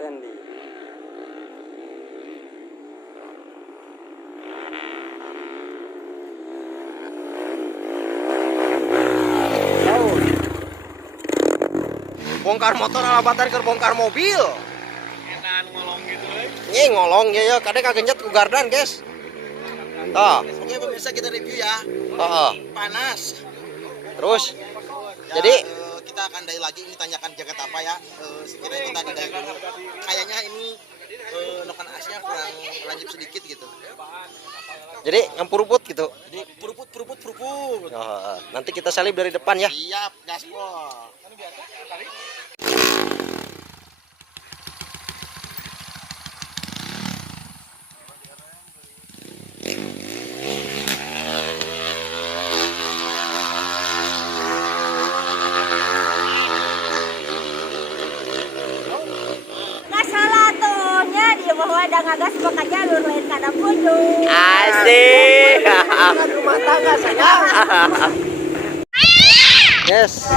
Sandy. Bongkar motor ala batar ke bongkar mobil. Enak ngolong gitu Nih ngolong ya kadang kagenjat ku gardan guys. Toh. Oke pemirsa kita review ya. Panas. Terus Ya, jadi kita akan dari lagi ini tanyakan jaket apa ya. Sekiranya kita tadi dari dulu. Kayaknya ini noken asnya kurang lanjut sedikit gitu. jadi ngampuruput gitu. Jadi puruput. Nanti kita salib dari depan ya. Siap, gaspol. Bahwa ada ngagas maka jalur lain kada pojok. Asik. Rumah tangga sayang. Yes.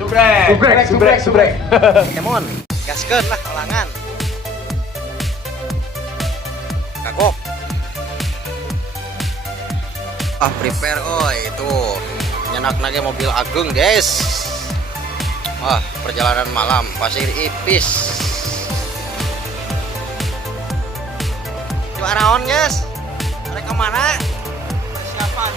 Subrek. Kemon, gaskeun lah ulangan. Kagok. Prepare itu. Nyenak lagi mobil agung, guys. Perjalanan malam Pasir Ipis. Juara on guys, mereka mana? Persiapan.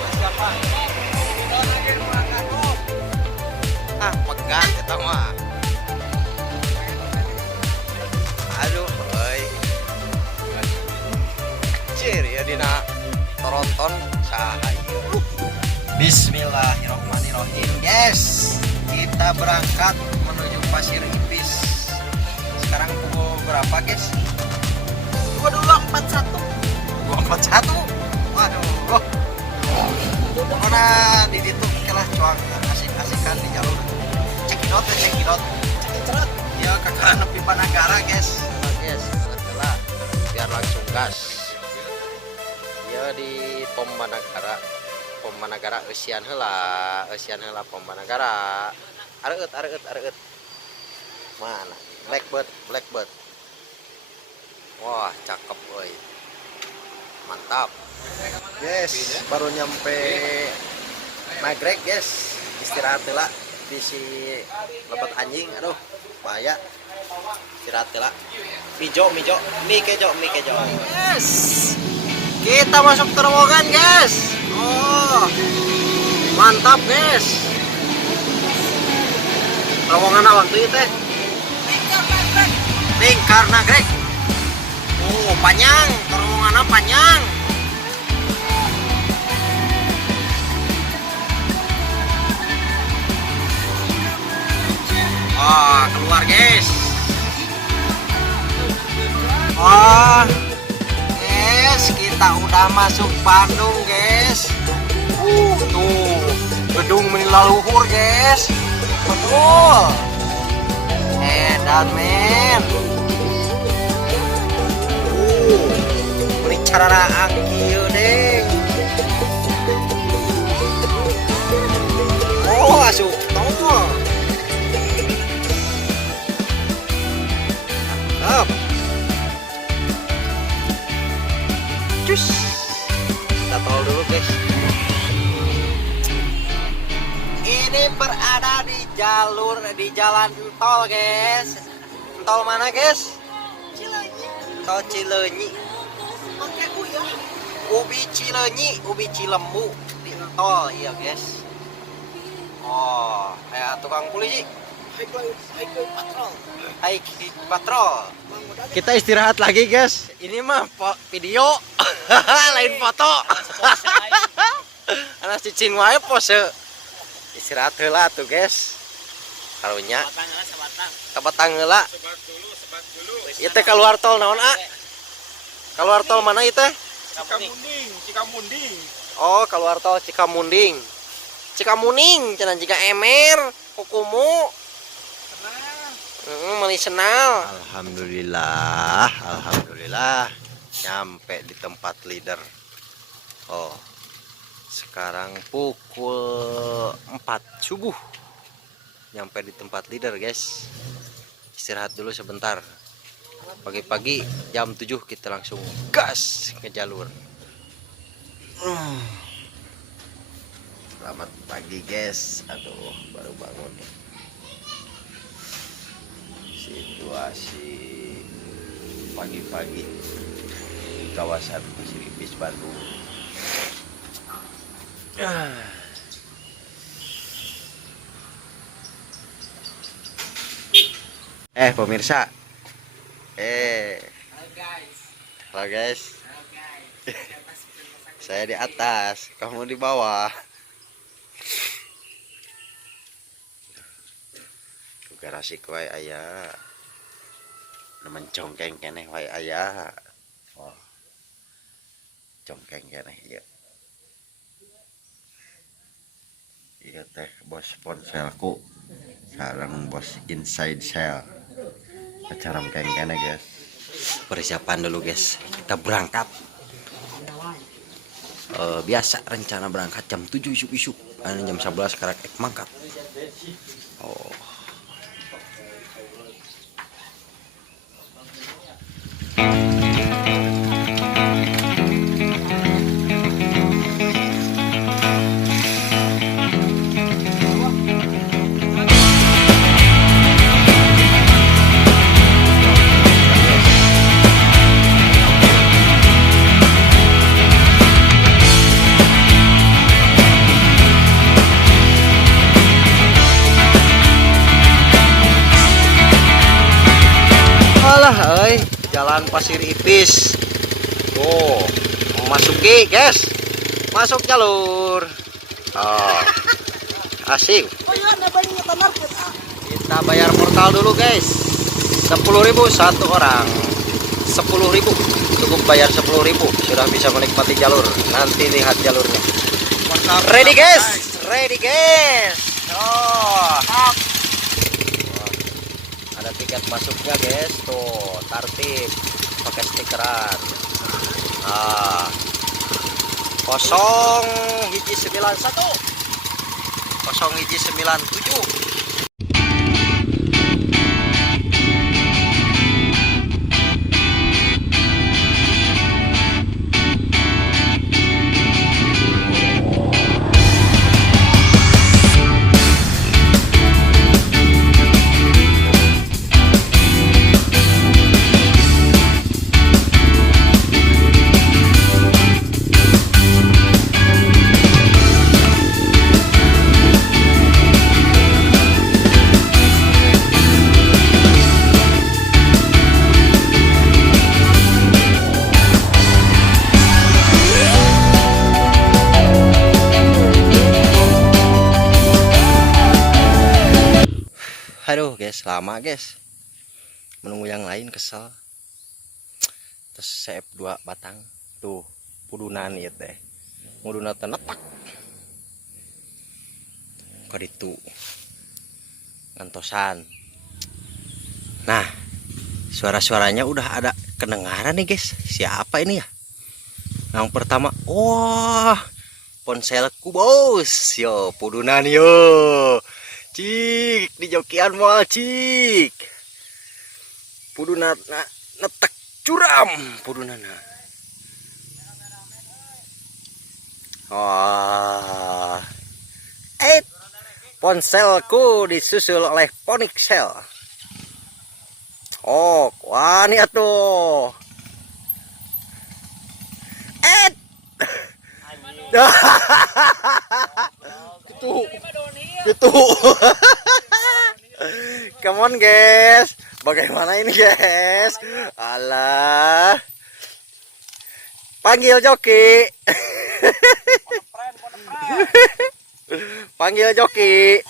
Pegang kita mah. Aduh, cir ya dina Toronton sahaya. Bismillahirrahmanirrahim guys, kita berangkat menuju Pasir Ipis. Sekarang pukul berapa guys? 2241. Waduh. Mana di situ kelah cuang asik-asikan di jalur. Cekidot. Ya kakak nepi Panagara, guys. Guys, setelah biar langsung gas. Ya di Pom Managara eusian heula Pom Managara. Areuet. Mana? Blackbird. Wah, cakep boy. Mantap. Yes, baru nyampe Nagreg, guys. Istirahat heula di si lebat anjing. Aduh, bahaya. Istirahat heula. Mijo. Yes. Kita masuk terowongan, guys. Mantap, guys. Terowongan apa tuh teh? Lingkar Nagreg. Panjang, terowongannya panjang. Keluar guys. Guys, kita udah masuk Bandung guys. Tuh gedung menilaluhur guys. Betul. Edan men. Cararaan kieu deng. Asup tol. Up. Cus. Kita tol dulu guys. Ini berada di jalan tol guys. Tol mana guys? Tol Cileunyi. Ubi Cilembu di tol iya guys. Kayak tukang polisi. High patrol. Kita istirahat lagi guys. Ini mah video, lain foto. Anak cicing wae pose. Istirahat heula tuh guys. Karunya. Sabatang heula. Sebat dulu. Ieu teh keluar tol naon Keluar tol mana itu? Cikamunding. Keluar tol Cikamunding. Cenah jika emer, kukumu. Meli senal. Alhamdulillah nyampe di tempat leader. Sekarang pukul 4 subuh. Nyampe di tempat leader, guys. Istirahat dulu sebentar. Pagi-pagi jam 7 kita langsung gas ke jalur. Selamat pagi guys. Aduh, baru bangun nih. Situasi pagi-pagi di kawasan Pasir Ipis Bandung. Pemirsa. Halo guys. Saya di atas, kamu di bawah. Garasi kuai ayah. Mencongkeng keneh wae ayah. Oh. Congkeng keneh ieu. Iya teh bos ponselku. Sareng bos inside cell. Acara keneh guys. Persiapan dulu guys, kita berangkat. Biasa rencana berangkat jam 7 isuk-isuk, jam 11 sekarang mangkat. Oh. Jalan Pasir Ipis. Oh, memasuki guys, masuk jalur. Oh, asik. Kita bayar portal dulu guys, 10.000 satu orang. 10.000 cukup bayar 10.000 sudah bisa menikmati jalur. Nanti lihat jalurnya. Ready guys, ready guys. Oh. Ada tiket masuknya guys, tuh tertib pakai stikeran. 0191 0197. Aduh guys, lama guys menunggu yang lain, kesel. Terus saya 2 batang tuh pudunan ya teh muduna tenetak ke ditu ngantosan. Nah, suara-suaranya udah ada kedengaran nih guys. Siapa ini ya? Yang pertama, wah, ponselku bos, yo pudunan yo. Cik, di jokian mal cik. Puduna netek curam pudunana. Wah. Ponselku disusul oleh Ponixel. Oh, wah ini atuh. Itu. Come on guys. Bagaimana ini guys? Alah. Panggil joki. Panggil joki.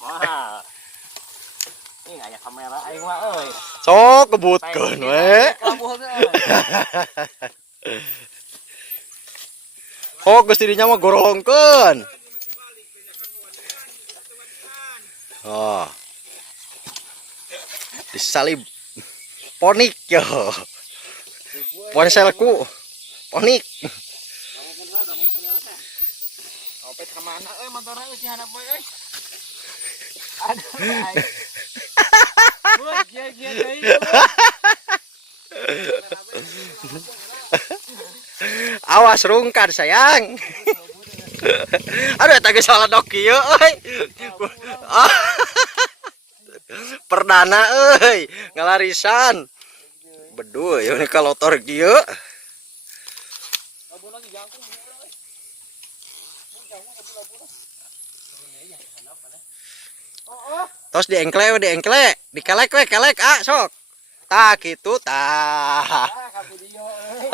Wah. Ini aya kamera aing mah euy. Sok kebutkeun we. Oh, geus didinya mah gorongkeun. Oh. Disalib ponik yo. Ponselku ponik. Opet ka mana euy motorna euy si handap euy. Awas rungkan sayang. Aduh tak salah dok kieu euy. Perdana euy, ngalarisan. Beduh ya ini kalotor kieu. Tos diengkle, dikelek we, kelek sok. Tah kitu tah.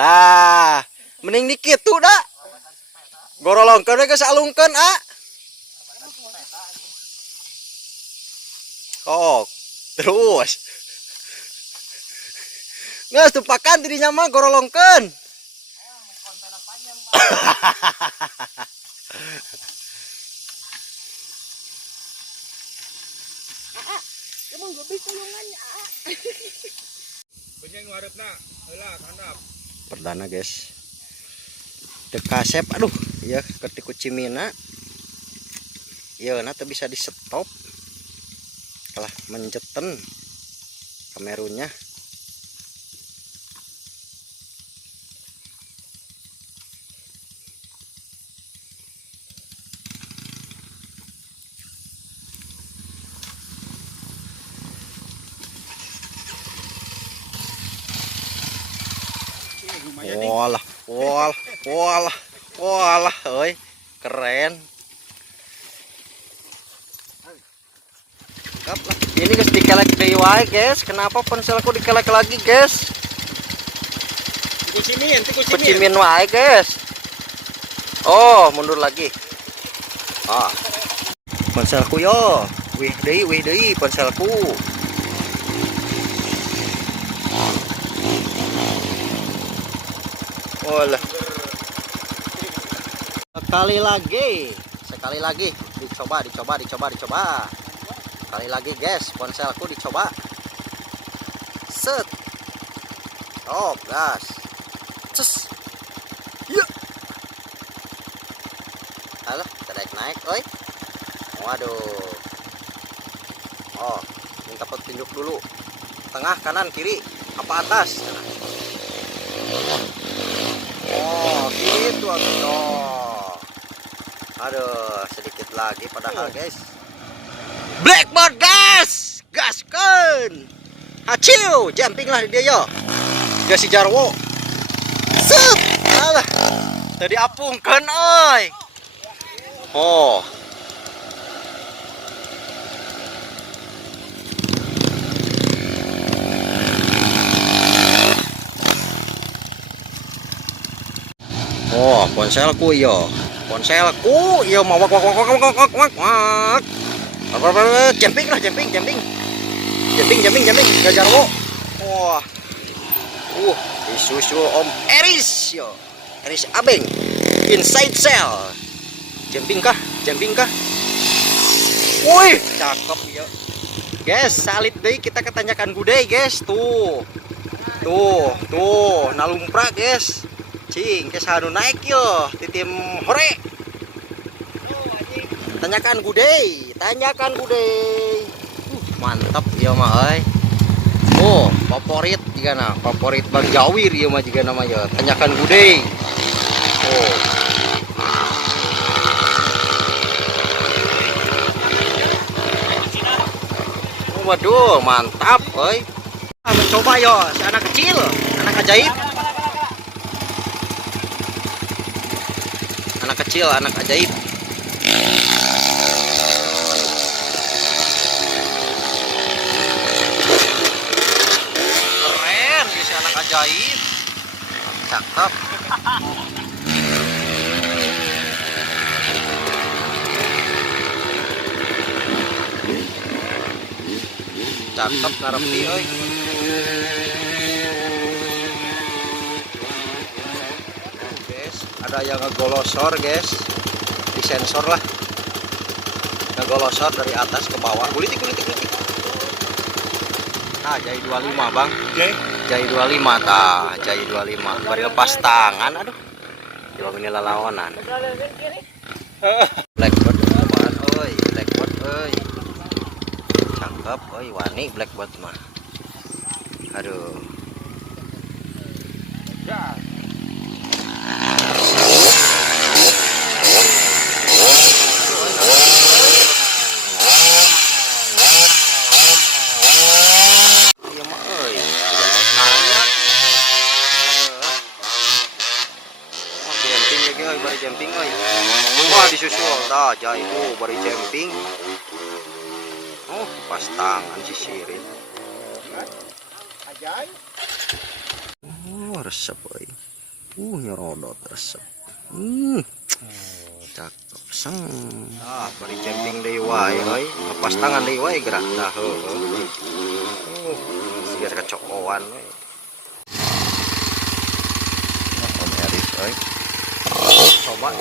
Tah, mending dikitu dah. Gorolongkeun we geus alungkeun Kok. Terus. Geus tupakan dirinya mah gorolongkeun. Emang gue bisa kulungannya. Benyeng warepna, heula handap. Perdana guys. Teu kasep aduh, ya ketika cimina. Ya na teu bisa di stop. Kalah menjeten kamerunya. Walah, oi, keren. Ini guys dikelek dari wae guys. Kenapa ponselku dikelek lagi guys? Kucimin wae guys. Oh, mundur lagi. Ponselku yo. Wih deui ponselku. Walah. Sekali lagi dicoba. Sekali lagi guys, ponselku dicoba. Set. Oh, gas. Cus. Ya. Alah, naik, oi. Waduh. Oh, minta petunjuk dulu. Tengah, kanan, kiri, apa atas? Oh, gitu atuh. Aduh, sedikit lagi padahal guys. Blackbird gas, gaskeun. Haciu, jumping lah dia yo. Gas si Jarwo. Set. Alah. Tadi apungkeun euy. Oh. Oh, ponselku yo. Mau wak. Jumping. Gak Jarwo. Wah. Disusul Om Eris yo. Eris Abeng. Inside cell. Jumping kah? Wih, cakep ya. Guys, salit deh kita ketanyakan gudai guys. Tuh, nalumpra guys. Cing, kes hanu naik yo di tim hore. Tanyakan gudai. Mantap ya mah euy. Oh, favorit juga nah, favorit Bang Jawir ya mah juga namanya. Tanyakan gudai. Oh. Waduh, mantap euy. Mencoba yo si anak kecil, anak ajaib. Anak ajaib. Keren si anak ajaib. Cakep. Cakep ngarepi euy. Ada yang ngegolosor guys, disensor lah, ngegolosor dari atas ke bawah. Gulitik. Nah, jai 25 bang, jai 25 tah, jai 25 bari lepas tangan. Aduh, coba ini lalawanan. Blackbird apaan euy, berani blackbird mah. Aduh. Iya mah euy. Nanya. Oh, jumping lagi euy, bari jumping euy. Wah, disusul dah jai bari jumping. Oh, pas tangan si Sirin. Oh, resep euy. Nyorodot resep. Cakep sang. Ah, bari camping deui wae euy. Lepas tangan deui wae gerak dah heueuh. Oh, biar kecokoan we. Om Eris euy. Coba.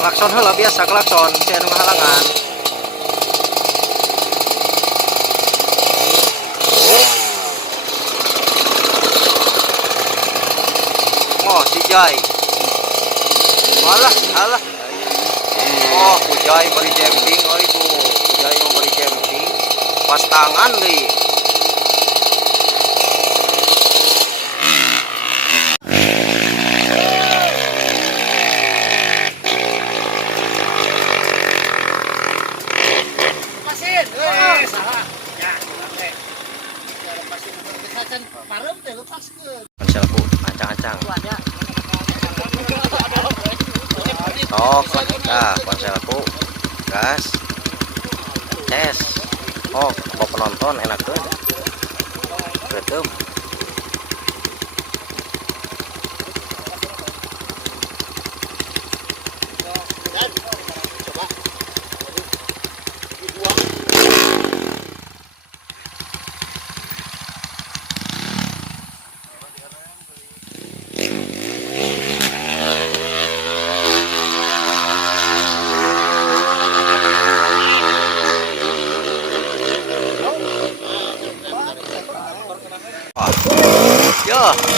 Klakson heula biasa klakson, teu anu ngahalangan. Oh, si Jai. Alah. Oh, Pujai beri camping, oh itu. Pujai mau beri camping. Pas tangan deh. Pasin, salah. Ya, oke. Pasin parem teh lepaskeun. Ponselku, ancang-ancang. Oh, nah, ponselku. Gas. Tes. Oh, bawa penonton enak tuh. Betul.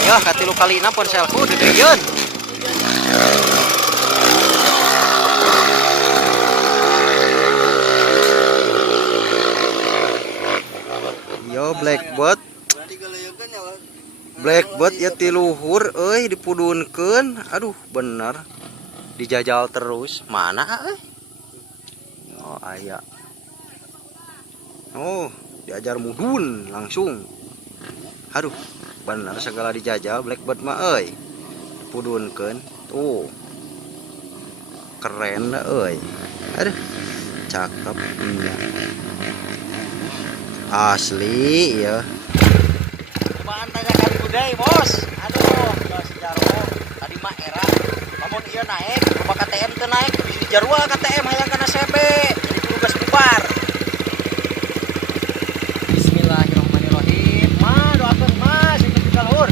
Ya, katilu kalina ponselku dedeyeun. Yo blackbird. Blackbird ya ti luhur euy dipudunkeun. Aduh, bener. Dijajal terus. Mana euy? Oh, aya. Oh, diajar mudun langsung. Aduh, bener segala dijajal blackbird mah euy. Dipudunkeun. Tuh. Keren dah euy. Aduh, cakep nya. Asli ya. Cobaan tanyakan budaya bos. Aduh, bos jaro. Tadi mah era. Namun iya naik, coba KTM tuh naik. Di jarwa KTM hayang kana CB. Jadi tugas bubar. Bismillahirrahmanirrahim. Ma doakeun ma sing teu kalur.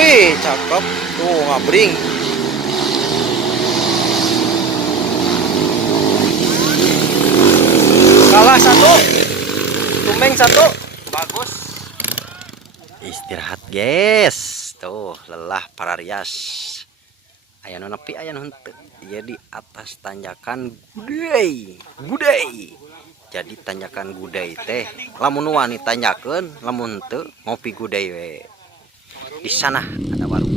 Wih, cakep. Tuh, ngabring. Kalah satu. Tumeng satu. Bagus. Istirahat, guys. Tuh, lelah para rias. Aya nu nepi, aya nu henteu. Ieu di atas tanjakan Gudai. Jadi tanjakan Gudai teh lamun wani tanjakeun, lamun henteu ngopi Gudai we. Di sana ada warung.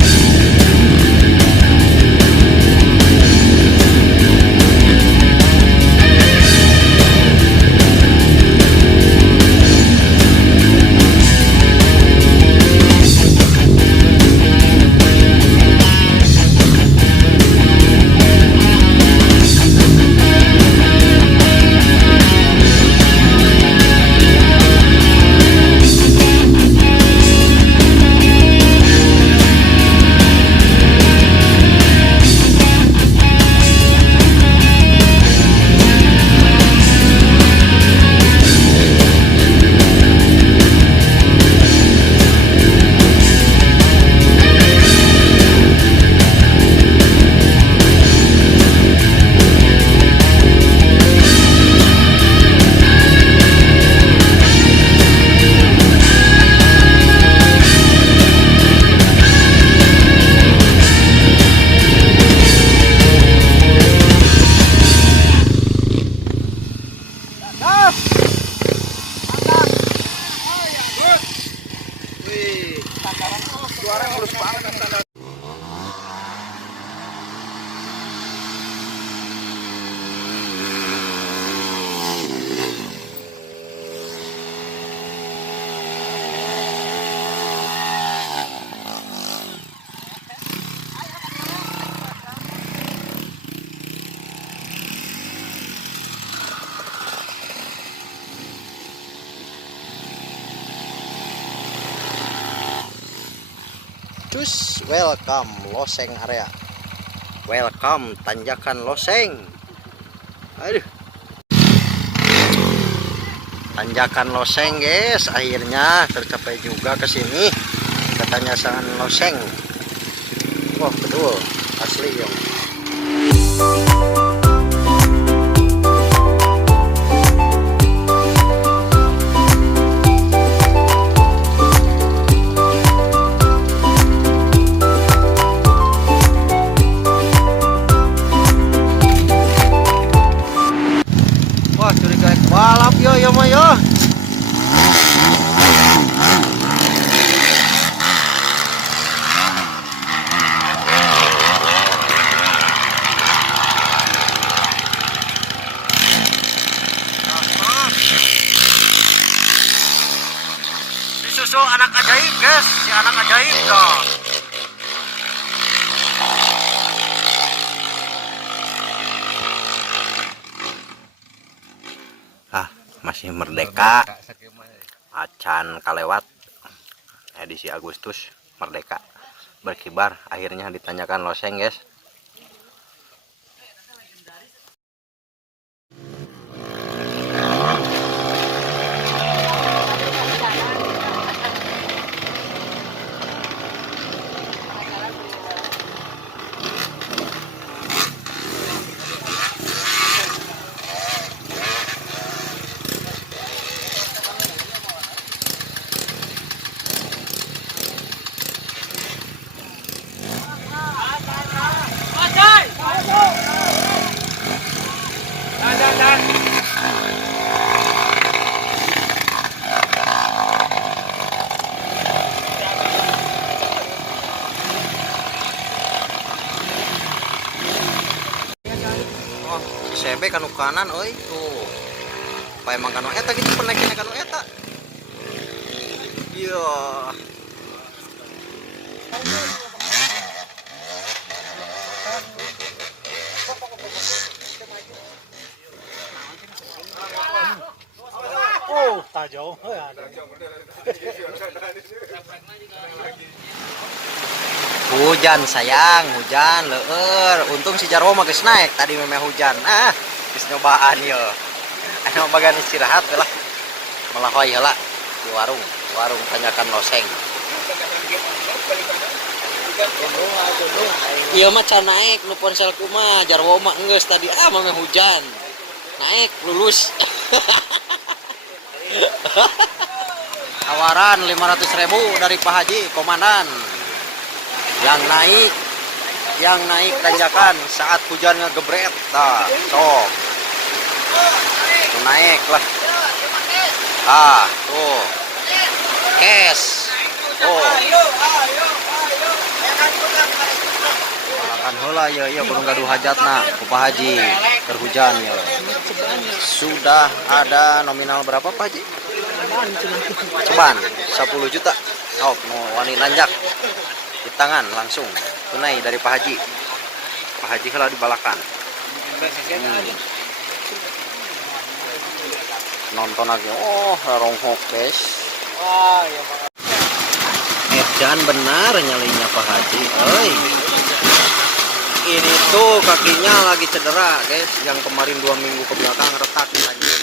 Agustus. Welcome Loseng area. Welcome tanjakan Loseng. Aduh. Tanjakan Loseng guys, akhirnya tercapai juga ke sini. Katanya sangat Loseng. Wah, betul. Asli yang. Wah, curiga balap yo yo mah yo. Susu anak ajaib guys, si anak ajaib toh. Masih merdeka, acan kalewat edisi Agustus merdeka berkibar akhirnya ditanyakan Loseng guys. Sebe kanu kanan euy tuh. Pa emang kanu eta gitu penaikinnya kanu eta. Iya. Oh, tak jauh. Hujan sayang, hujan leur. Untung si Jarwo mah geus naik tadi memeh hujan. Geus nyobaan yo. Anu bagan istirahat lah. Melahoy heula di warung tanyakan Loseng. Iya mah can naik nu ponselku mah Jarwo mah geus tadi memeh hujan. Naik lulus. Tawaran 500.000 dari Pak Haji komandan. Yang naik tanjakan saat hujan ngegebret tah sok tuh naik lah tuh kes akan heula ya kudu gaduh hajatna ku Pak Haji berhujan ya. Sudah ada nominal berapa Pak Haji? Ceban 10 juta. Oh, mau wani nanjak di tangan langsung tunai dari Pak Haji. Pak Haji heula dibalakan. Nonton lagi. Oh, ronghok guys. Edan benar nyalinya Pak Haji. Ini tuh kakinya lagi cedera guys. Yang kemarin 2 minggu ke belakang retak lagi.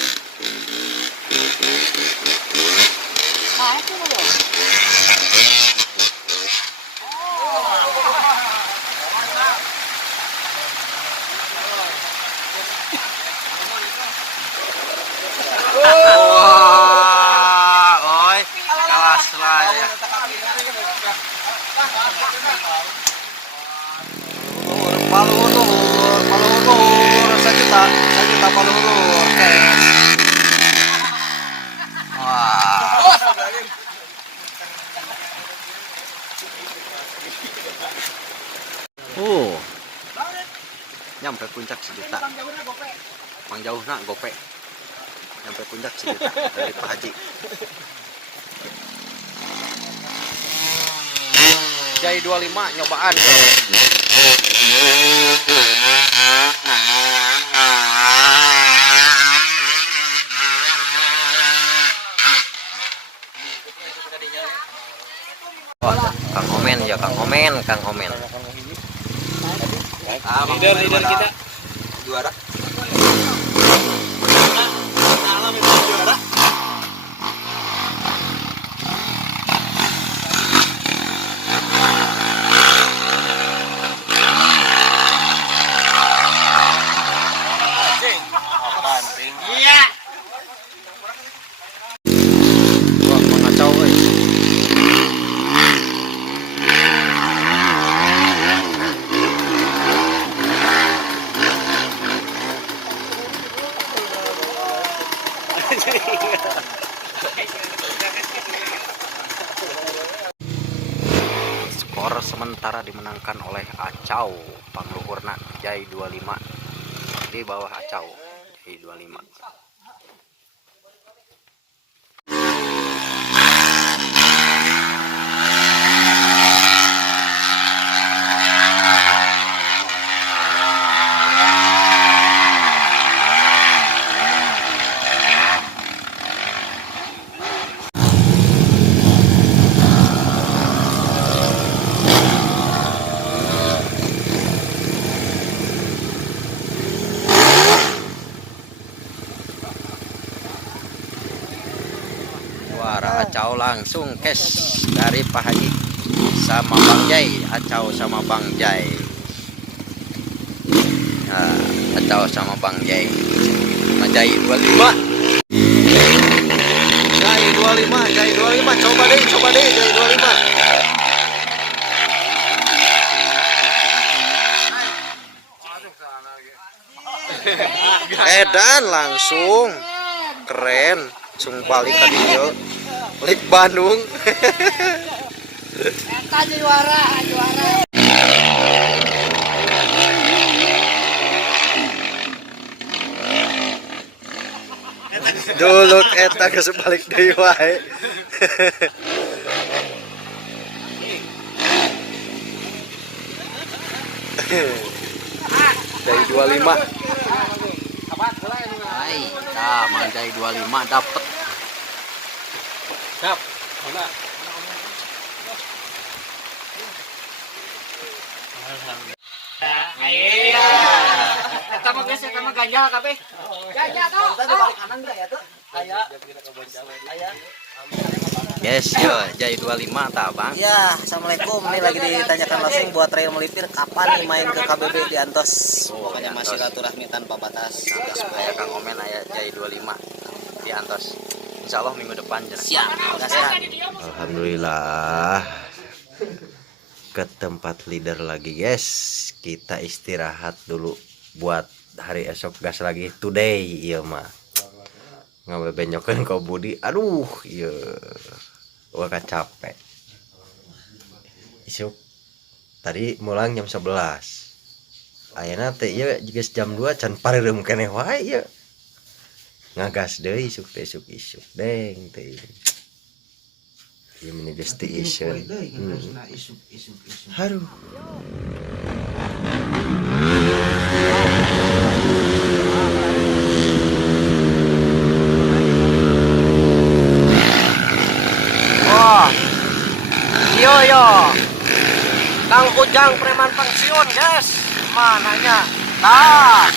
Kelas lah ya. Palulur, 1 juta palulur. Wah. Nyampe puncak 1 juta. Mang jauhna gope. Nyampe puncak 1 juta dari Pak Haji. Jai 25 nyobaan. Wah, Kang Omen ya Kang Omen. Kang Omen. Leader kita juara. Salam itu juara. Iya. Wah, mengacau euy. Skor sementara dimenangkan oleh Acau, pangluhurna Jai 25 di bawah Acau Jai 25. Suara Acau langsung cash dari Pak Haji sama Bang Jai. Acau sama Bang Jai. Nah, Acau sama Bang Jai. Nah, Jai 25. Jai 25, Jai 25. Coba deh Jai 25. Edan langsung keren. Langsung balik ke dia. Balik Bandung. Eta juara. Dulu eta geus balik deui wae. Jai 25. Hai, tah Jai 25 dapet. Siap. Mana? Eta mah geus eta mah ganjal kabeh. Ganjal tuh. Tadi balik kanan enggak ya tuh? Aya. Aya. Yes, yo, Jai 25 tah, Bang. Ya, assalamualaikum. Ini lagi ditanyakan langsung buat trail melipir kapan nih main ke KBB di Antos. Pokoknya masih silaturahmi tanpa batas. Aya Kang Omen aya Jai 25 di Antos. Insyaallah minggu depan jalan. Siap, gaskan. Alhamdulillah. Ke tempat leader lagi, guys. Kita istirahat dulu buat hari esok gas lagi today iya mah. Ngabebenyokeun ka Budi. Aduh, iya. Wah capek. Isuk tadi mulang jam 11. Ayeuna teh ieu geus jam 2 can parereum keneh wae ieu. Ngagas deui isuk teh isuk deng teh. Ieu mini destination. Aduh. Oh. Yo. Kang Ujang preman pensiun, guys. Mananya? Nah.